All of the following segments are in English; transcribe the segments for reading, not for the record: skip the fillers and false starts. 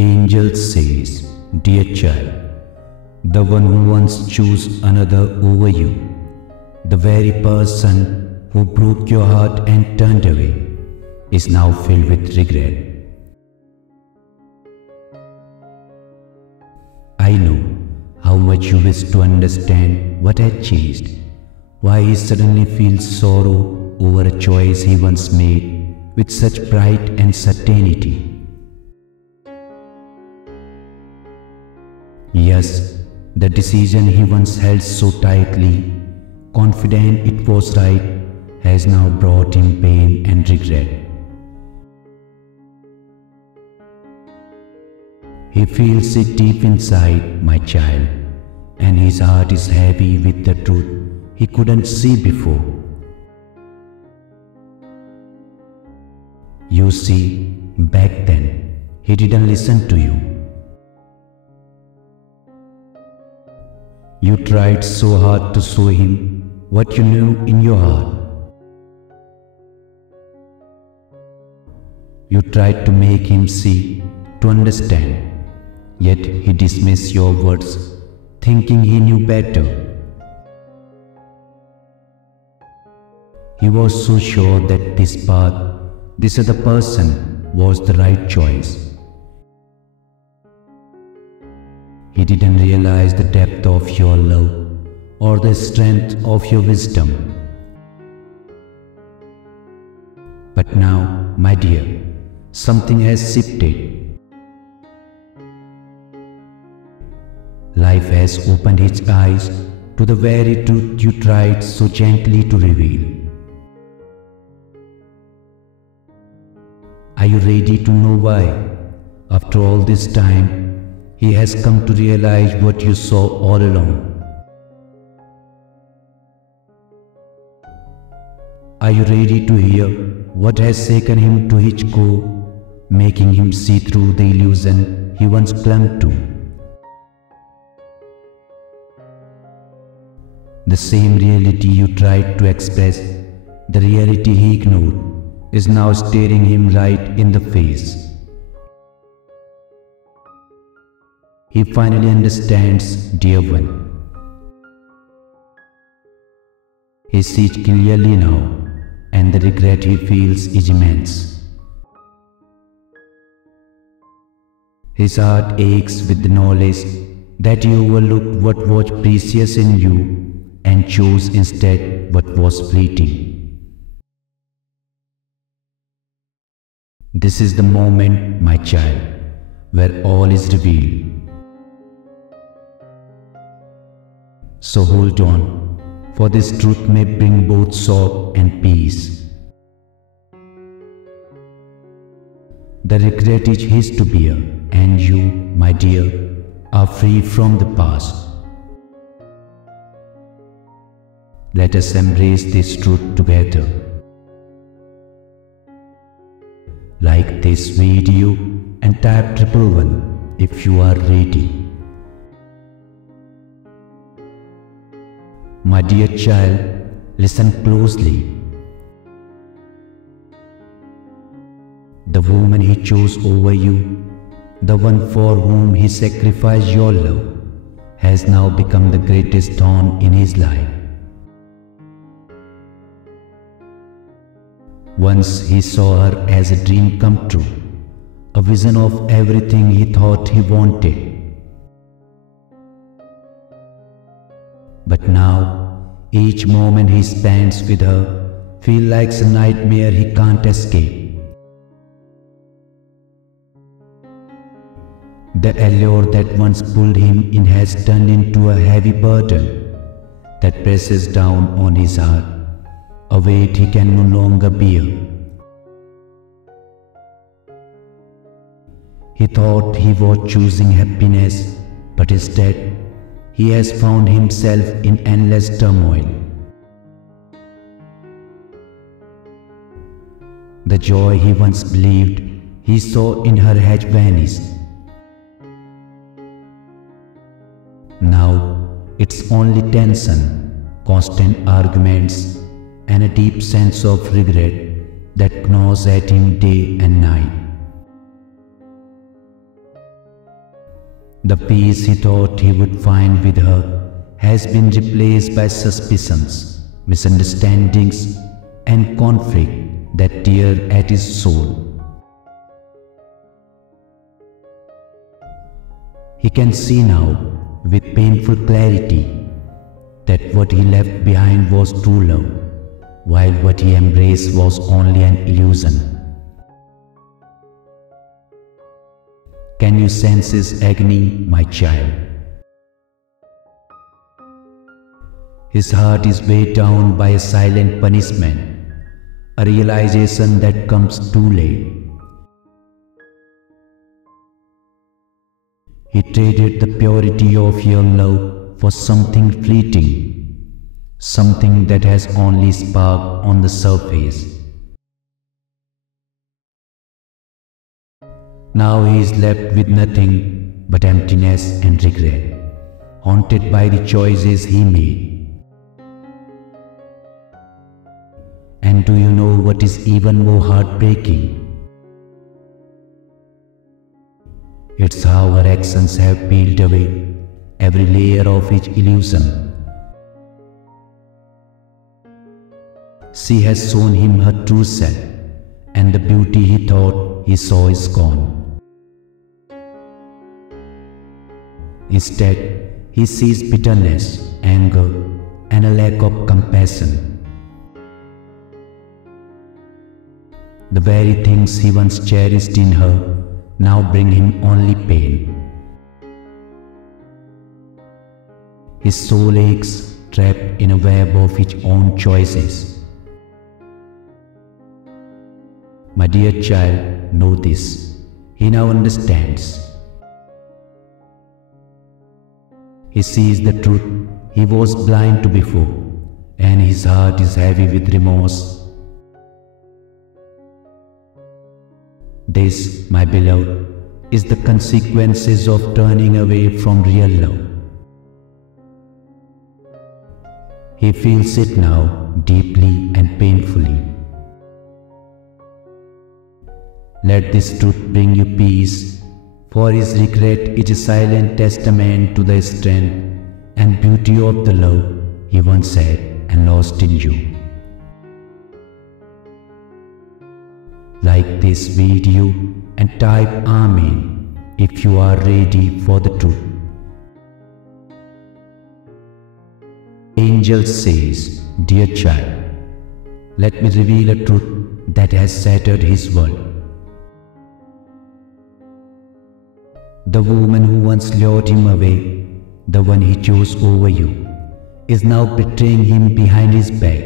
Angel says, "Dear child, the one who once chose another over you, the very person who broke your heart and turned away, is now filled with regret. I know how much you wish to understand what had changed, why he suddenly feels sorrow over a choice he once made with such pride and certainty. Yes, the decision he once held so tightly, confident it was right, has now brought him pain and regret. He feels it deep inside, my child, and his heart is heavy with the truth he couldn't see before. You see, back then, he didn't listen to you. You tried so hard to show him what you knew in your heart. You tried to make him see, to understand, yet he dismissed your words, thinking he knew better. He was so sure that this path, this other person, was the right choice. He didn't realize the depth of your love or the strength of your wisdom. But now, my dear, something has shifted. Life has opened his eyes to the very truth you tried so gently to reveal. Are you ready to know why, after all this time, he has come to realize what you saw all along? Are you ready to hear what has shaken him to his core, making him see through the illusion he once clung to? The same reality you tried to express, the reality he ignored, is now staring him right in the face. He finally understands, dear one. He sees clearly now, and the regret he feels is immense. His heart aches with the knowledge that he overlooked what was precious in you and chose instead what was fleeting. This is the moment, my child, where all is revealed. So hold on, for this truth may bring both sorrow and peace. The regret is his to bear, and you, my dear, are free from the past. Let us embrace this truth together. Like this video and type 111 if you are ready. My dear child, listen closely. The woman he chose over you, the one for whom he sacrificed your love, has now become the greatest thorn in his life. Once he saw her as a dream come true, a vision of everything he thought he wanted. But now, each moment he spends with her feels like a nightmare he can't escape. The allure that once pulled him in has turned into a heavy burden that presses down on his heart, a weight he can no longer bear. He thought he was choosing happiness, but instead, he has found himself in endless turmoil. The joy he once believed he saw in her has vanished. Now it's only tension, constant arguments, and a deep sense of regret that gnaws at him day and night. The peace he thought he would find with her has been replaced by suspicions, misunderstandings, and conflict that tear at his soul. He can see now, with painful clarity, that what he left behind was true love, while what he embraced was only an illusion. Can you sense his agony, my child? His heart is weighed down by a silent punishment, a realization that comes too late. He traded the purity of your love for something fleeting, something that has only spark on the surface. Now he is left with nothing but emptiness and regret, haunted by the choices he made. And do you know what is even more heartbreaking? It's how her actions have peeled away every layer of each illusion. She has shown him her true self, and the beauty he thought he saw is gone. Instead, he sees bitterness, anger, and a lack of compassion. The very things he once cherished in her now bring him only pain. His soul aches, trapped in a web of its own choices. My dear child, know this. He now understands. He sees the truth he was blind to before, and his heart is heavy with remorse. This, my beloved, is the consequences of turning away from real love. He feels it now deeply and painfully. Let this truth bring you peace, for his regret is a silent testament to the strength and beauty of the love he once had and lost in you. Like this video and type Amen if you are ready for the truth. Angel says, Dear child, let me reveal a truth that has shattered his world. The woman who once lured him away, the one he chose over you, is now betraying him behind his back.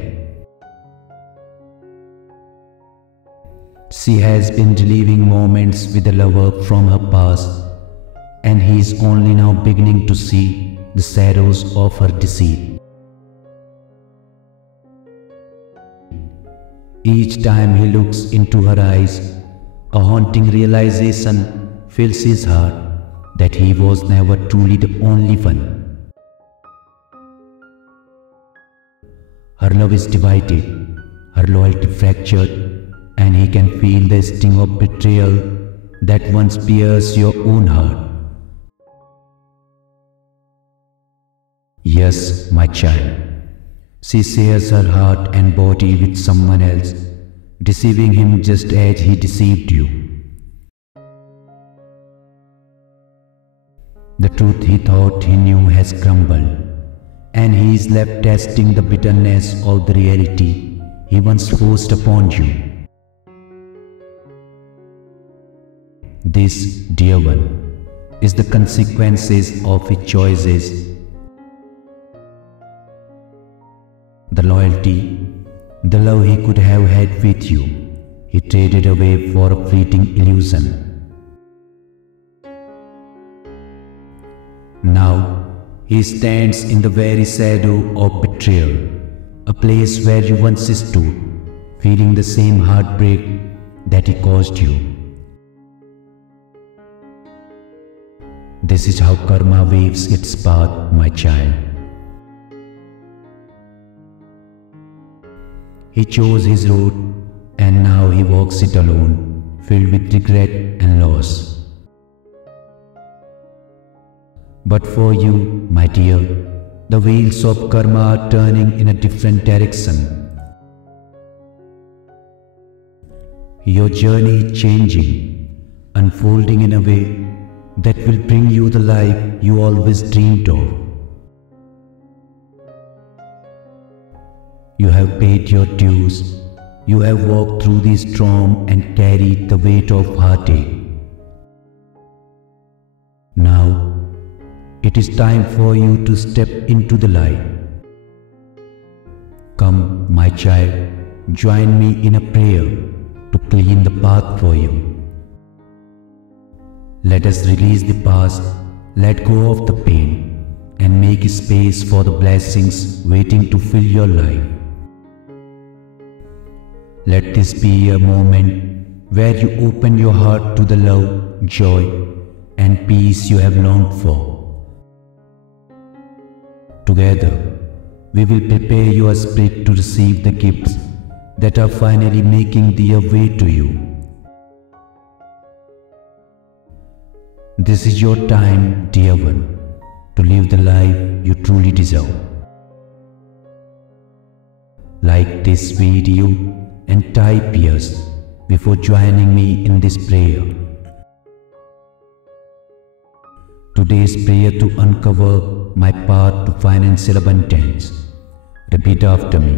She has been reliving moments with a lover from her past, and he is only now beginning to see the shadows of her deceit. Each time he looks into her eyes, a haunting realization fills his heart that he was never truly the only one. Her love is divided, her loyalty fractured, and he can feel the sting of betrayal that once pierced your own heart. Yes, my child, she shares her heart and body with someone else, deceiving him just as he deceived you. The truth he thought he knew has crumbled, and he is left tasting the bitterness of the reality he once forced upon you. This, dear one, is the consequences of his choices. The loyalty, the love he could have had with you, he traded away for a fleeting illusion. Now, he stands in the very shadow of betrayal, a place where you once stood, feeling the same heartbreak that he caused you. This is how karma weaves its path, my child. He chose his road, and now he walks it alone, filled with regret and loss. But for you, my dear, the wheels of karma are turning in a different direction. Your journey is changing, unfolding in a way that will bring you the life you always dreamed of. You have paid your dues, you have walked through the storm and carried the weight of heartache. Now, it is time for you to step into the light. Come, my child, join me in a prayer to clean the path for you. Let us release the past, let go of the pain, and make space for the blessings waiting to fill your life. Let this be a moment where you open your heart to the love, joy, and peace you have longed for. Together, we will prepare your spirit to receive the gifts that are finally making their way to you. This is your time, dear one, to live the life you truly deserve. Like this video and type yes before joining me in this prayer. Today's prayer to uncover my path to financial abundance. Repeat after me.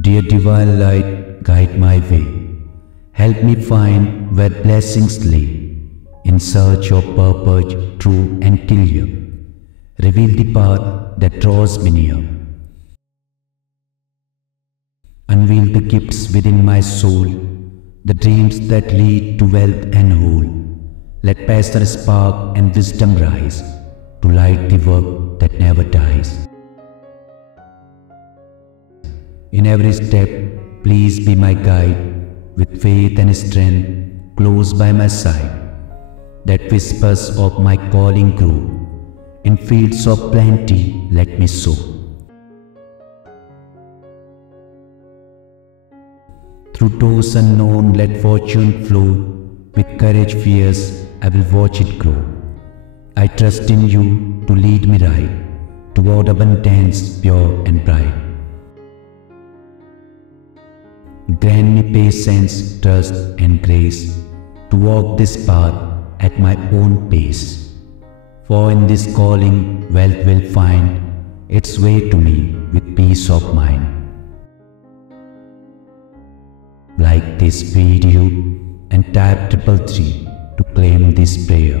Dear Divine Light, guide my way. Help me find where blessings lay. In search of purpose, true and clear. Reveal the path that draws me near. Unveil the gifts within my soul, the dreams that lead to wealth and whole. Let passion spark and wisdom rise to light the work that never dies. In every step, please be my guide, with faith and strength close by my side. That whispers of my calling grow, in fields of plenty let me sow. Through doors unknown let fortune flow, with courage fierce I will watch it grow. I trust in you to lead me right, toward abundance pure and bright. Grant me patience, trust and grace, to walk this path at my own pace. For in this calling wealth will find its way to me with peace of mind. Like this video and type 333 to claim this prayer.